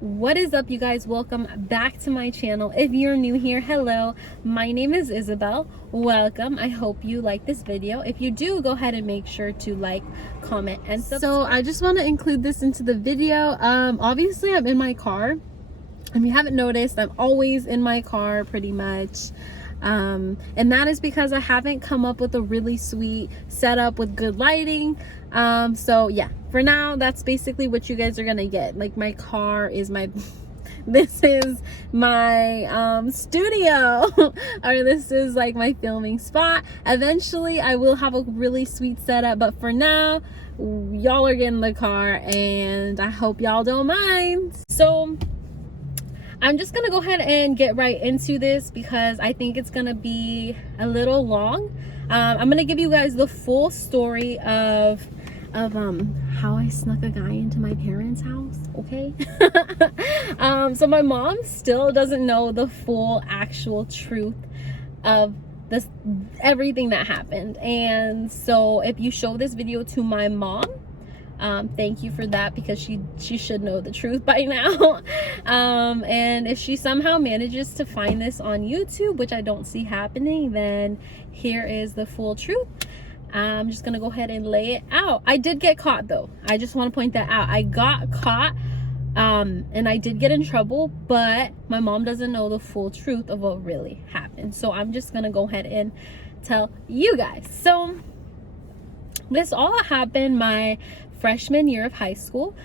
What is up, you guys? Welcome back to my channel. If you're new here, hello, my name is Isabel. Welcome. I hope you like this video. If you do, go ahead and make sure to like, comment, and subscribe. So I just want to include this into the video. Obviously I'm in my car. If you haven't noticed, I'm always in my car pretty much. And that is because I haven't come up with a really sweet setup with good lighting. So yeah, for now, that's basically what you guys are gonna get. Like, my car is my this is my studio or this is like my filming spot. Eventually I will have a really sweet setup, but for now y'all are getting the car and I hope y'all don't mind. So I'm just gonna go ahead and get right into this because I think it's gonna be a little long. I'm gonna give you guys the full story of how I snuck a guy into my parents' house, okay? So my mom still doesn't know the full actual truth of this, everything that happened. And so if you show this video to my mom, thank you for that, because she should know the truth by now. And if she somehow manages to find this on YouTube, which I don't see happening, then here is the full truth. I'm just gonna go ahead and lay it out. I did get caught though. I just want to point that out. I got caught and I did get in trouble, but my mom doesn't know the full truth of what really happened. So I'm just gonna go ahead and tell you guys. So this all happened my freshman year of high school.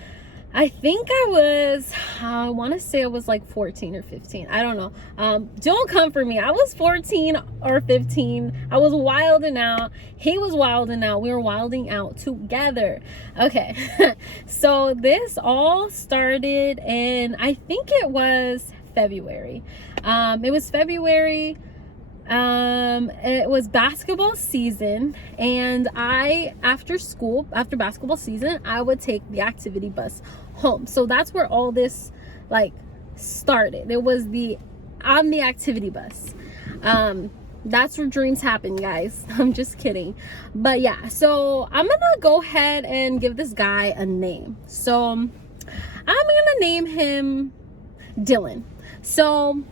I think I want to say I was like 14 or 15. I don't know. Don't come for me. I was 14 or 15. I was wilding out. He was wilding out. We were wilding out together. Okay. So this all started in, I think it was February. It was February. It was basketball season, and after basketball season, I would take the activity bus home. So that's where all this like started. It was on the activity bus. That's where dreams happen, guys. I'm just kidding. But yeah, so I'm gonna go ahead and give this guy a name. So I'm gonna name him Dylan. So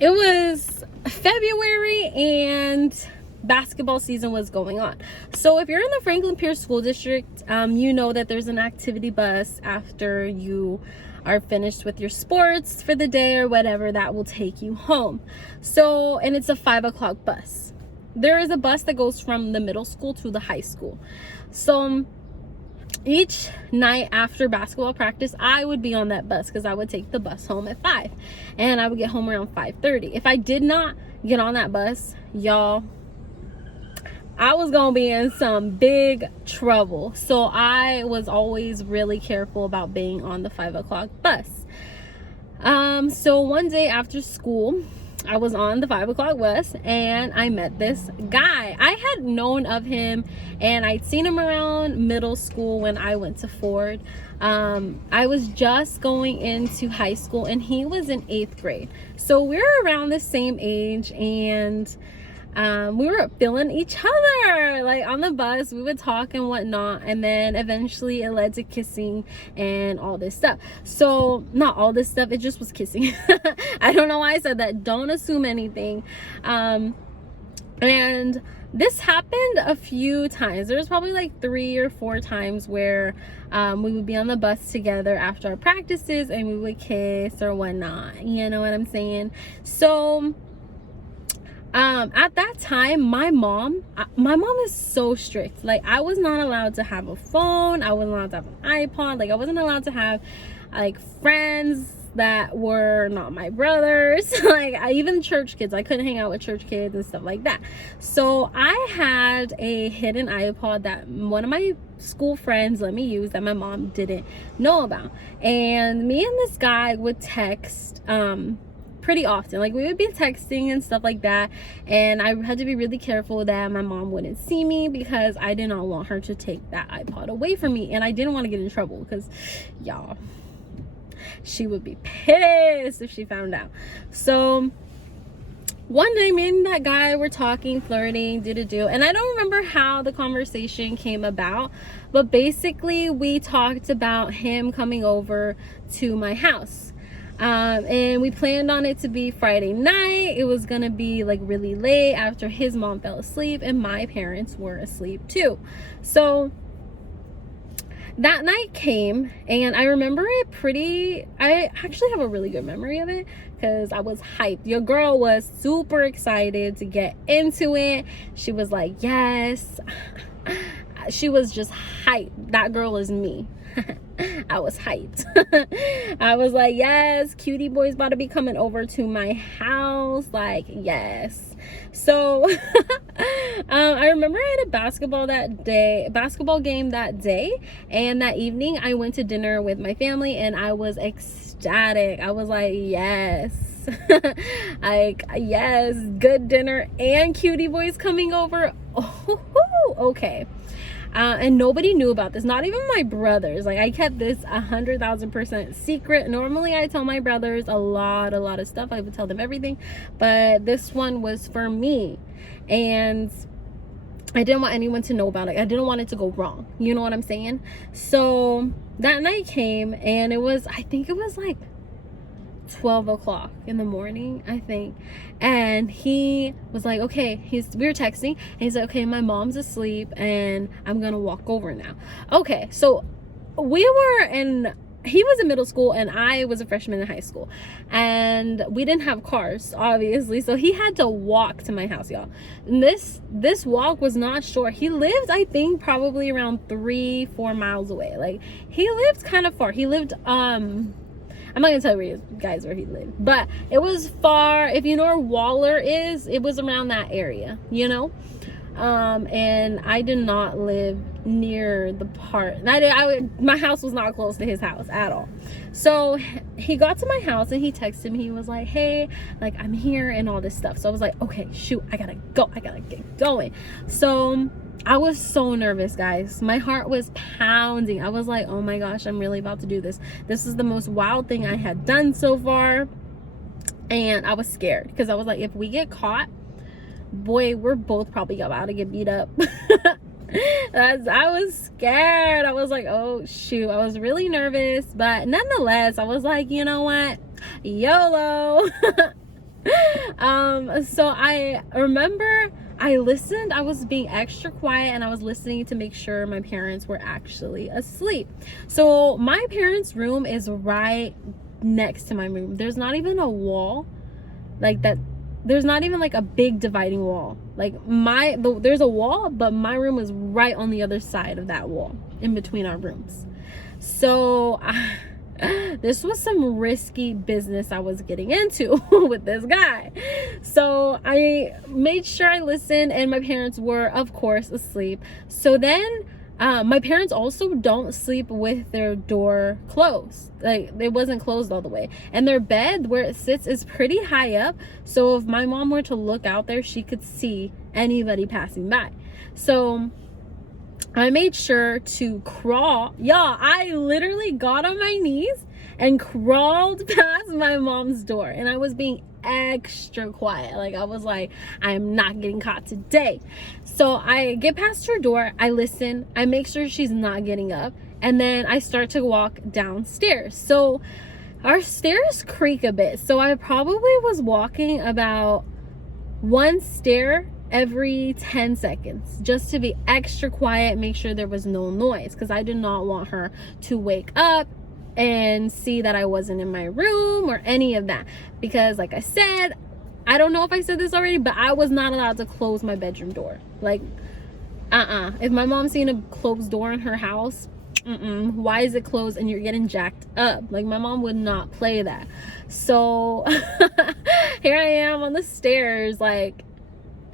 it was February and basketball season was going on. So if you're in the Franklin Pierce School District, you know that there's an activity bus after you are finished with your sports for the day or whatever that will take you home. So, and it's a 5 o'clock bus. There is a bus that goes from the middle school to the high school. So each night after basketball practice, I would be on that bus because I would take the bus home at 5 and I would get home around 5:30. If I did not get on that bus, y'all, I was gonna be in some big trouble. So I was always really careful about being on the 5 o'clock bus. So one day after school, I was on the 5 o'clock bus and I met this guy. I had known of him and I'd seen him around middle school when I went to Ford. I was just going into high school and he was in 8th grade. So we were around the same age, and we were feeling each other. Like on the bus, we would talk and whatnot, and then eventually it led to kissing and all this stuff. So not all this stuff, it just was kissing. I don't know why I said that. Don't assume anything. And this happened a few times. There was probably like 3 or 4 times where we would be on the bus together after our practices and we would kiss or whatnot. You know what I'm saying? So at that time, my mom is so strict. Like, I was not allowed to have a phone. I wasn't allowed to have an iPod. Like, I wasn't allowed to have like friends that were not my brothers. Like, even church kids, I couldn't hang out with church kids and stuff like that. So I had a hidden iPod that one of my school friends let me use that my mom didn't know about. And me and this guy would text pretty often. Like, we would be texting and stuff like that, and I had to be really careful that my mom wouldn't see me because I did not want her to take that iPod away from me, and I didn't want to get in trouble because y'all, she would be pissed if she found out. So one day me and that guy were talking, flirting, do, and I don't remember how the conversation came about, but basically we talked about him coming over to my house. And we planned on it to be Friday night. It was gonna be like really late after his mom fell asleep and my parents were asleep too. So that night came, and I remember it I actually have a really good memory of it because I was hyped. Your girl was super excited to get into it. She was like, yes. She was just hyped. That girl is me. I was hyped. I was like, yes, cutie boy's about to be coming over to my house. Like, yes. So I remember I had a basketball game that day, and that evening I went to dinner with my family and I was ecstatic. I was like, yes. Like, yes, good dinner and cutie boys coming over. Oh, okay. And nobody knew about this, not even my brothers. Like, I kept this 100,000% secret. Normally I tell my brothers a lot of stuff. I would tell them everything, but this one was for me, and I didn't want anyone to know about it. I didn't want it to go wrong, you know what I'm saying? So that night came, and I think it was like 12 o'clock in the morning, I think, and he was like, okay, we were texting, and he's like, okay, my mom's asleep and I'm gonna walk over now. Okay, so he was in middle school and I was a freshman in high school, and we didn't have cars, obviously, so he had to walk to my house, y'all. And this walk was not short. He lived, I think, probably around 3-4 miles away. Like, he lived kind of far. He lived I'm not gonna tell you guys where he lived, but it was far. If you know where Waller is, it was around that area, you know. And I did not live near the part. My house was not close to his house at all. So he got to my house and he texted me. He was like, hey, like, I'm here and all this stuff. So I was like, okay, shoot, I gotta go. I gotta get going. So I was so nervous, guys. My heart was pounding. I was like, oh my gosh, I'm really about to do this. This is the most wild thing I had done so far. And I was scared because I was like, if we get caught, boy, we're both probably about to get beat up. I was scared. I was like, oh shoot. I was really nervous, but nonetheless, I was like, you know what? YOLO. So I remember I listened. I was being extra quiet and I was listening to make sure my parents were actually asleep. So my parents' room is right next to my room. There's not even a wall like that. There's not even like a big dividing wall. Like, there's a wall, but my room is right on the other side of that wall, in between our rooms. So this was some risky business I was getting into with this guy. So I made sure I listened, and my parents were, of course, asleep. So then my parents also don't sleep with their door closed. Like, it wasn't closed all the way, and their bed where it sits is pretty high up, so if my mom were to look out there, she could see anybody passing by. So I made sure to crawl. Y'all, I literally got on my knees and crawled past my mom's door, and I was being extra quiet. Like, I was like, I am not getting caught today. So I get past her door, I listen, I make sure she's not getting up, and then I start to walk downstairs. So our stairs creak a bit, so I probably was walking about one stair every 10 seconds just to be extra quiet, make sure there was no noise, because I did not want her to wake up and see that I wasn't in my room or any of that. Because like I said, I don't know if I said this already, but I was not allowed to close my bedroom door. Like, if my mom's seen a closed door in her house, why is it closed and you're getting jacked up? Like, my mom would not play that. So here I am on the stairs, like,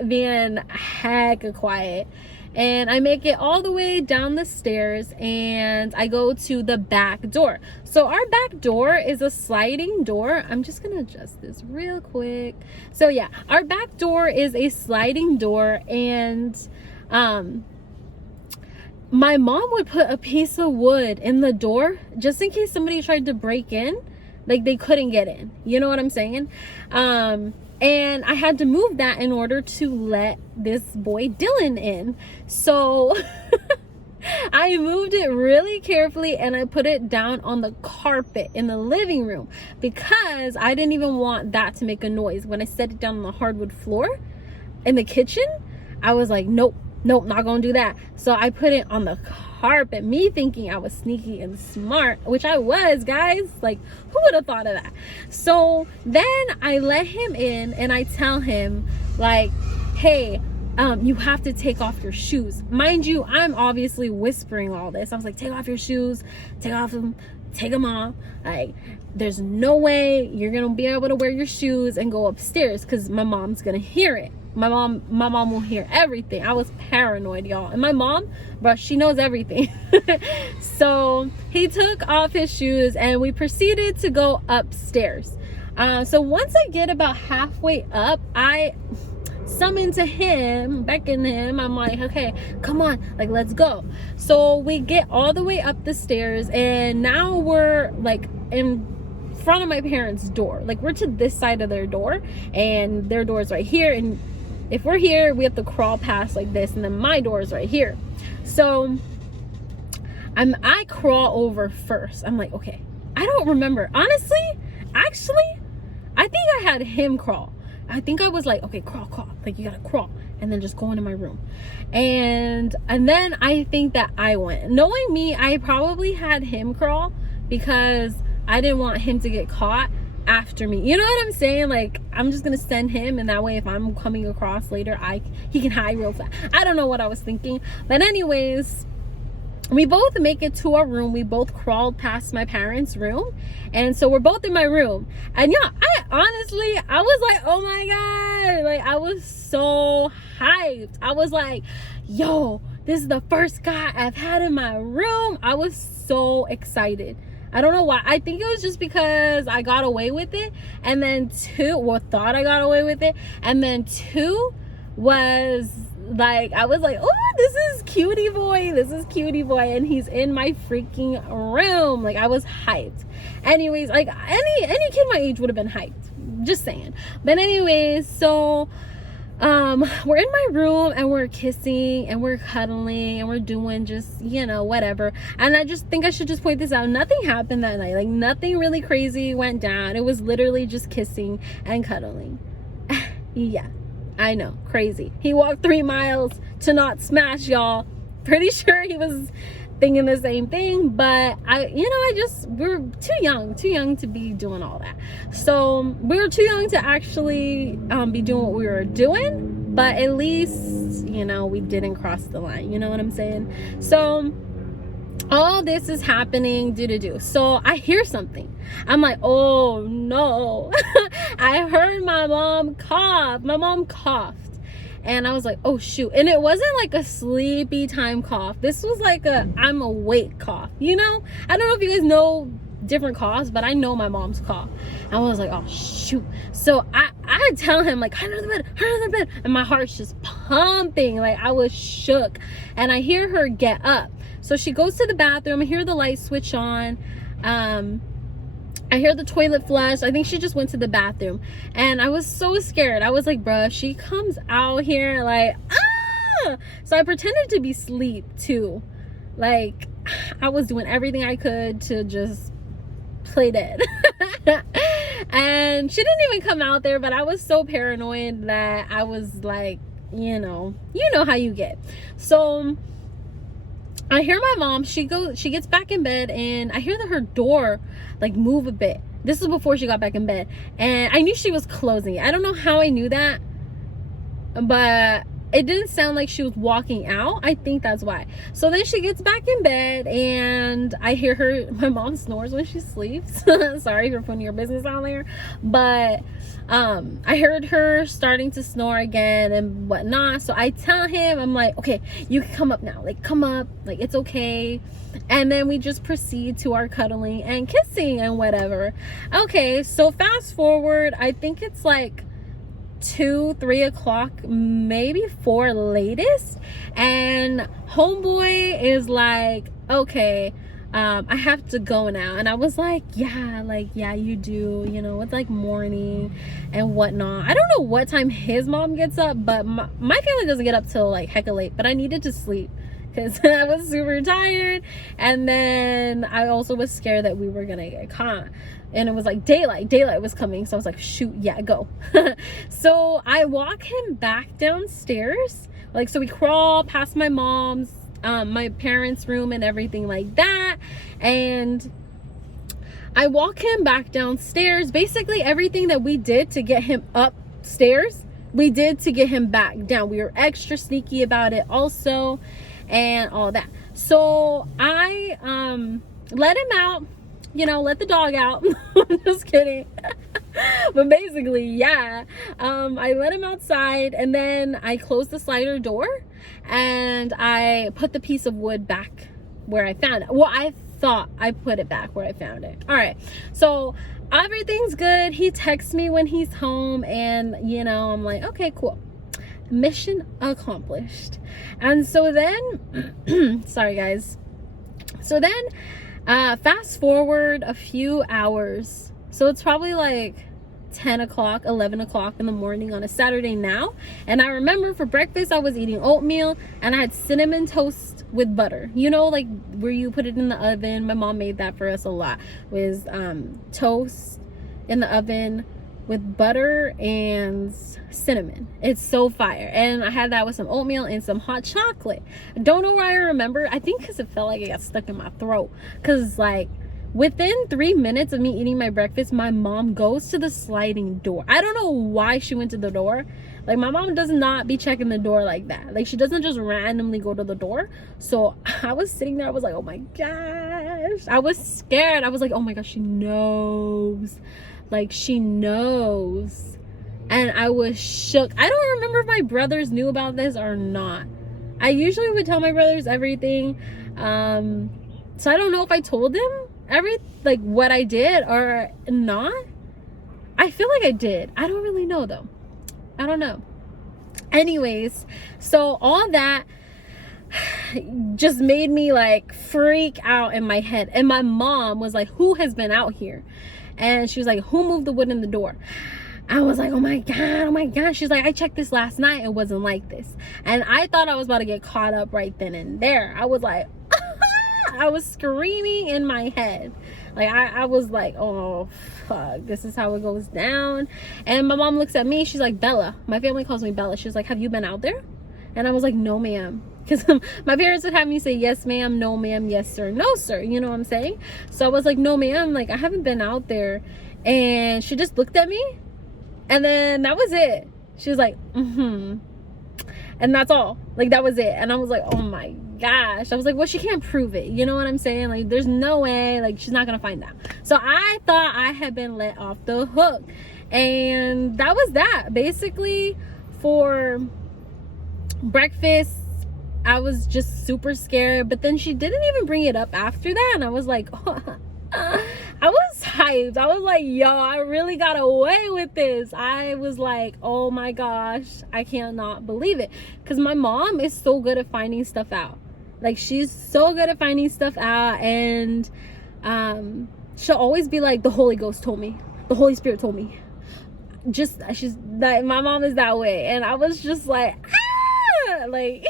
being hecka quiet, and I make it all the way down the stairs and I go to the back door. So our back door is a sliding door. I'm just gonna adjust this real quick. So yeah, our back door is a sliding door, and my mom would put a piece of wood in the door just in case somebody tried to break in. Like they couldn't get in. You know what I'm saying? And I had to move that in order to let this boy Dylan in. So I moved it really carefully and I put it down on the carpet in the living room because I didn't even want that to make a noise. When I set it down on the hardwood floor in the kitchen, I was like, nope, not gonna do that. So I put it on the carpet, me thinking I was sneaky and smart, which I was, guys. Like, who would have thought of that? So then I let him in and I tell him, like, hey, you have to take off your shoes. Mind you, I'm obviously whispering all this. I was like, take off your shoes, take them off. Like, there's no way you're gonna be able to wear your shoes and go upstairs because my mom's gonna hear it. My mom will hear everything. I was paranoid, y'all. And my mom, bro, she knows everything. So he took off his shoes and we proceeded to go upstairs. So once I get about halfway up, I summon to him, beckon him. I'm like, okay, come on, like, let's go. So we get all the way up the stairs and now we're like in front of my parents' door. Like, we're to this side of their door and their door is right here, and if we're here, we have to crawl past like this, and then my door is right here. So I crawl over first. I'm like, okay, I don't remember. Honestly, actually, I think I had him crawl. I think I was like, okay, crawl. Like, you gotta crawl and then just go into my room. And then I think that I went. Knowing me, I probably had him crawl because I didn't want him to get caught after me. You know what I'm saying? Like, I'm just gonna send him, and that way if I'm coming across later, he can hide real fast. I don't know what I was thinking. But anyways, we both make it to our room. We both crawled past my parents' room, and so we're both in my room. And yeah, I was like, oh my god, like, I was so hyped. I was like, yo, this is the first guy I've had in my room. I was so excited. I don't know why. I think it was just because I got away with it, and then thought I got away with it, and then two was like, I was like, oh, this is cutie boy, and he's in my freaking room. Like, I was hyped. Anyways, like, any kid my age would have been hyped, just saying. But anyways, so we're in my room and we're kissing and we're cuddling and we're doing just, you know, whatever. And I just think I should just point this out. Nothing happened that night. Like, nothing really crazy went down. It was literally just kissing and cuddling. Yeah, I know, crazy. He walked 3 miles to not smash, y'all. Pretty sure he was thinking the same thing, but we were too young to be doing all that. So we were too young to actually be doing what we were doing, but at least, you know, we didn't cross the line. You know what I'm saying? So all this is happening, so I hear something. I'm like, oh no. I heard my mom coughed. And I was like, oh shoot. And it wasn't like a sleepy time cough. This was like a I'm awake cough. You know? I don't know if you guys know different coughs, but I know my mom's cough. I was like, oh shoot. So I tell him, like, hide under the bed. And my heart's just pumping. Like, I was shook. And I hear her get up. So she goes to the bathroom. I hear the light switch on. I hear the toilet flush. I think she just went to the bathroom. And I was so scared. I was like, bruh, if she comes out here, like, ah! So I pretended to be asleep too. Like, I was doing everything I could to just play dead. And she didn't even come out there, but I was so paranoid that I was like, you know how you get. So I hear my mom, she gets back in bed, and I hear that her door like move a bit. This is before she got back in bed, and I knew she was closing it. I don't know how I knew that, but it didn't sound like she was walking out. I think that's why. So then she gets back in bed, and I hear my mom snores when she sleeps. Sorry for putting your business out there, but I heard her starting to snore again and whatnot. So I tell him, I'm like, okay, you can come up now. Like, come up. Like, it's okay. And then we just proceed to our cuddling and kissing and whatever. Okay, so fast forward, I think it's like 2-3 o'clock, maybe 4 latest, and homeboy is like, okay, I have to go now. And I was like, yeah, you do, you know, it's like morning and whatnot. I don't know what time his mom gets up, but my family doesn't get up till like hecka late, but I needed to sleep because I was super tired. And then I also was scared that we were gonna get caught, and it was like daylight was coming, so I was like, shoot, yeah, go. So I walk him back downstairs, like, so we crawl past my mom's, my parents' room and everything like that, and I walk him back downstairs. Basically everything that we did to get him upstairs, we did to get him back down. We were extra sneaky about it also, and all that. So I let him out, you know, let the dog out. Just kidding. But basically, yeah, I let him outside, and then I closed the slider door and I put the piece of wood back where I found it. Well, I thought I put it back where I found it. All right, so everything's good. He texts me when he's home, and you know, I'm like, okay, cool, mission accomplished. And so then sorry guys, so then fast forward a few hours, so it's probably like 10 o'clock 11 o'clock in the morning on a Saturday now, and I remember for breakfast I was eating oatmeal and I had cinnamon toast with butter, you know, like where you put it in the oven. My mom made that for us a lot, was toast in the oven with butter and cinnamon. It's so fire. And I had that with some oatmeal and some hot chocolate. I don't know why I remember. I think because it felt like it got stuck in my throat, because like within 3 minutes of me eating my breakfast, my mom goes to the sliding door. I don't know why she went to the door. Like, my mom does not be checking the door like that. Like, she doesn't just randomly go to the door. So I was sitting there, I was like, oh my gosh, I was scared. I was like, oh my gosh, she knows. Like, she knows. And I was shook. I don't remember if my brothers knew about this or not. I usually would tell my brothers everything. So I don't know if I told them like what I did or not. I feel like I did. I don't really know though. I don't know. Anyways, so all that just made me like freak out in my head. And my mom was like, who has been out here? And she was like, who moved the wood in the door? I was like, oh my god. She's like, I checked this last night, it wasn't like this. And I thought I was about to get caught up right then and there. I was like, I was screaming in my head. Like, I was like, oh fuck, this is how it goes down. And my mom looks at me, she's like, Bella, my family calls me Bella, she's like, have you been out there? And I was like, no ma'am, because my parents would have me say yes ma'am, no ma'am, yes sir, no sir, you know what I'm saying? So I was like, no ma'am, like I haven't been out there. And she just looked at me, and then that was it. She was like, and that's all. Like, that was it. And I was like, oh my gosh. I was like, well, she can't prove it, you know what I'm saying? Like, there's no way, like, she's not gonna find out. So I thought I had been let off the hook, and that was that. Basically, for breakfast, I was just super scared, but then she didn't even bring it up after that, and I was like, oh, I was hyped. I was like, yo, I really got away with this. I was like, oh my gosh, I cannot believe it, because my mom is so good at finding stuff out. Like, she's so good at finding stuff out, and she'll always be like, the Holy Ghost told me, the Holy Spirit told me. Just, she's that, my mom is that way. And I was just like, like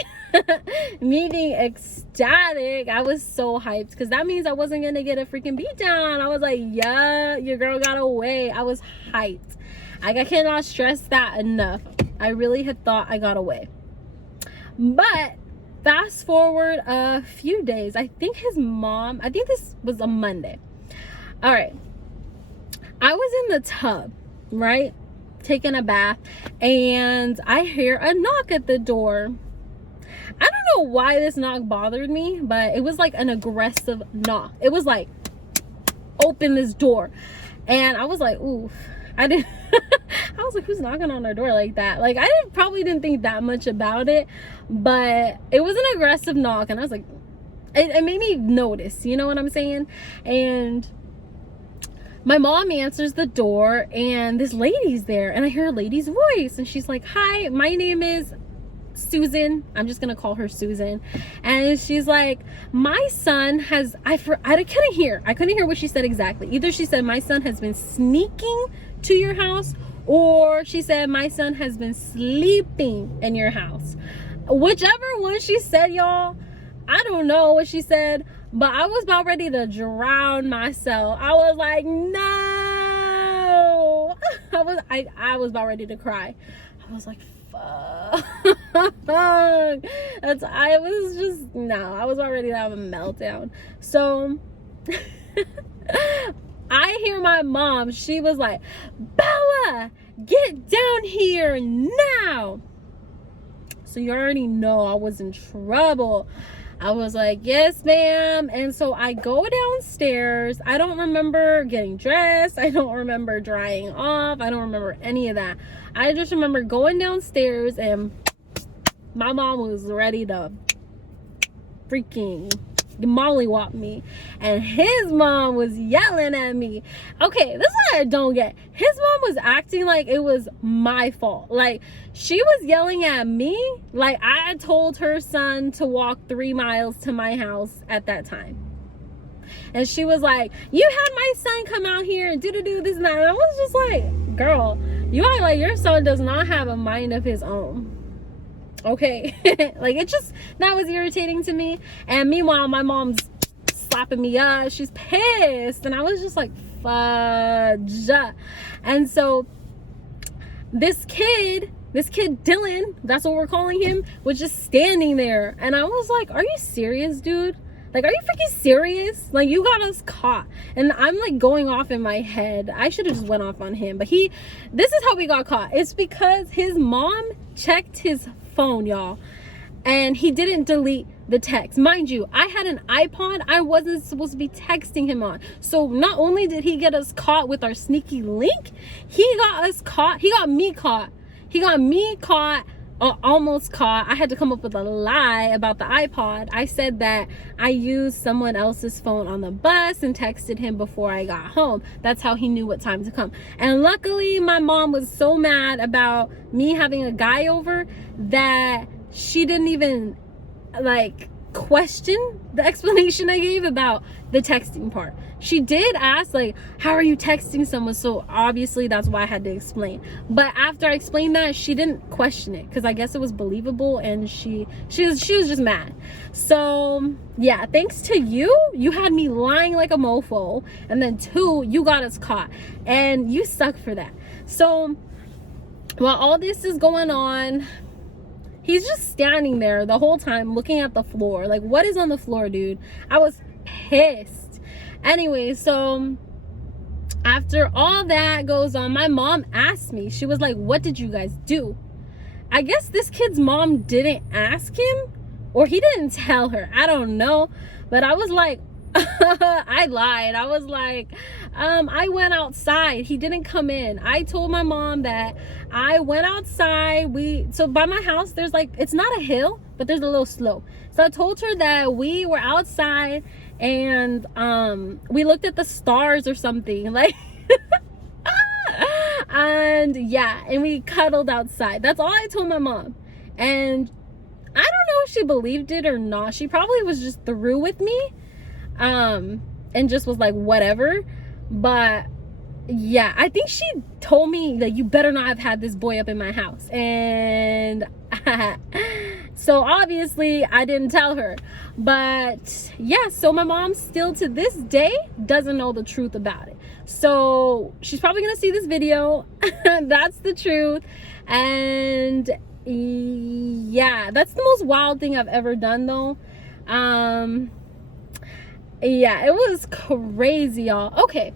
me being ecstatic. I was so hyped, because that means I wasn't gonna get a freaking beat down. I was like, yeah, your girl got away. I was hyped. Like, I cannot stress that enough. I really had thought I got away. But fast forward a few days, I think his mom, I think this was a Monday. All right, I was in the tub, right, taking a bath, and I hear a knock at the door. I don't know why this knock bothered me, but it was like an aggressive knock. It was like, open this door. And I was like, oof. I was like, who's knocking on our door like that? Like, I probably didn't think that much about it, but it was an aggressive knock, and I was like, it made me notice, you know what I'm saying? And my mom answers the door, and this lady's there, and I hear a lady's voice, and she's like, hi, my name is Susan. I'm just gonna call her Susan. And she's like, my son has, I couldn't hear what she said exactly. Either she said my son has been sneaking to your house, or she said my son has been sleeping in your house. Whichever one she said, y'all, I don't know what she said, but I was about ready to drown myself. I was like, no. I was about ready to cry. I was like, fuck. I was already to have a meltdown. So I hear my mom. She was like, Bella, get down here now. So you already know I was in trouble. I was like, yes, ma'am. And so I go downstairs. I don't remember getting dressed. I don't remember drying off. I don't remember any of that. I just remember going downstairs and my mom was ready to freaking mollywop me, and his mom was yelling at me. Okay, this is what I don't get. His mom was acting like it was my fault. Like, she was yelling at me like I told her son to walk 3 miles to my house at that time. And she was like, you had my son come out here and do this and that. And I was just like, girl, you act like your son does not have a mind of his own. Okay. Like, it just, that was irritating to me. And meanwhile, my mom's slapping me up. She's pissed. And I was just like, fudge. And so this kid Dylan, that's what we're calling him, was just standing there. And I was like, are you serious, dude? Like, are you freaking serious? Like, you got us caught. And I'm like going off in my head. I should have just went off on him. But this is how we got caught. It's because his mom checked his phone, y'all, and he didn't delete the text. Mind you, I had an iPod I wasn't supposed to be texting him on. So not only did he get us caught with our sneaky link, he got me caught, almost caught. I had to come up with a lie about the iPod. I said that I used someone else's phone on the bus and texted him before I got home. That's how he knew what time to come. And luckily, my mom was so mad about me having a guy over that she didn't even like question the explanation I gave about the texting part. She did ask, like, how are you texting someone? So obviously that's why I had to explain. But after I explained that, she didn't question it because I guess it was believable, and she was just mad. So yeah, thanks to you had me lying like a mofo, and then 2, you got us caught, and you suck for that. So while all this is going on, he's just standing there the whole time looking at the floor. Like, what is on the floor, dude? I was pissed. Anyway, so after all that goes on, my mom asked me, she was like, what did you guys do? I guess this kid's mom didn't ask him, or he didn't tell her. I don't know. But I was like, I lied. I was like, I went outside. He didn't come in. I told my mom that I went outside. So by my house, there's like, it's not a hill, but there's a little slope. So I told her that we were outside and we looked at the stars or something, like and yeah, and we cuddled outside. That's all I told my mom. And I don't know if she believed it or not. She probably was just through with me, and just was like, whatever. But yeah, I think she told me that you better not have had this boy up in my house. And so obviously I didn't tell her. But yeah, so my mom still to this day doesn't know the truth about it. So she's probably gonna see this video. That's the truth. And yeah, that's the most wild thing I've ever done though. Yeah, it was crazy, y'all. Okay,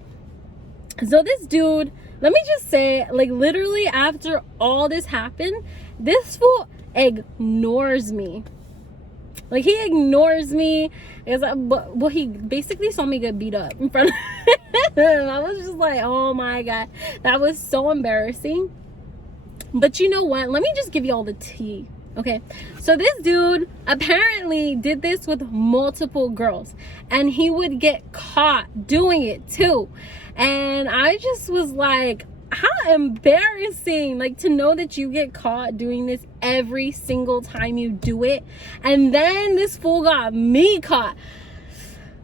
so this dude, let me just say, like, literally after all this happened, this fool ignores me. Like, he ignores me. It's like, well, he basically saw me get beat up in front of him. I was just like, oh my god, that was so embarrassing. But you know what, let me just give you all the tea. Okay, so this dude apparently did this with multiple girls, and he would get caught doing it too. And I just was like, how embarrassing, like, to know that you get caught doing this every single time you do it. And then this fool got me caught.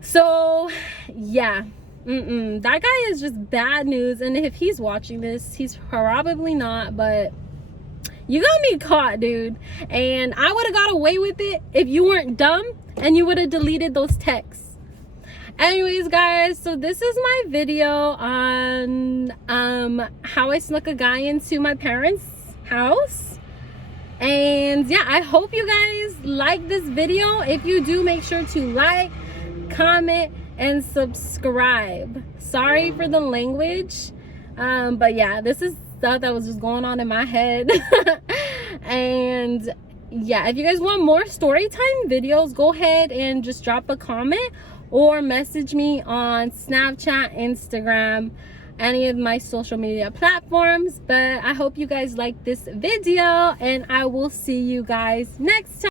So yeah, that guy is just bad news. And if he's watching this, he's probably not, but you got me caught, dude. And I would have got away with it if you weren't dumb and you would have deleted those texts. Anyways, guys, so this is my video on how I snuck a guy into my parents' house. And yeah, I hope you guys like this video. If you do, make sure to like, comment, and subscribe. Sorry for the language, but yeah, this is stuff that was just going on in my head. And yeah, if you guys want more story time videos, go ahead and just drop a comment or message me on Snapchat, Instagram, any of my social media platforms. But I hope you guys like this video, and I will see you guys next time.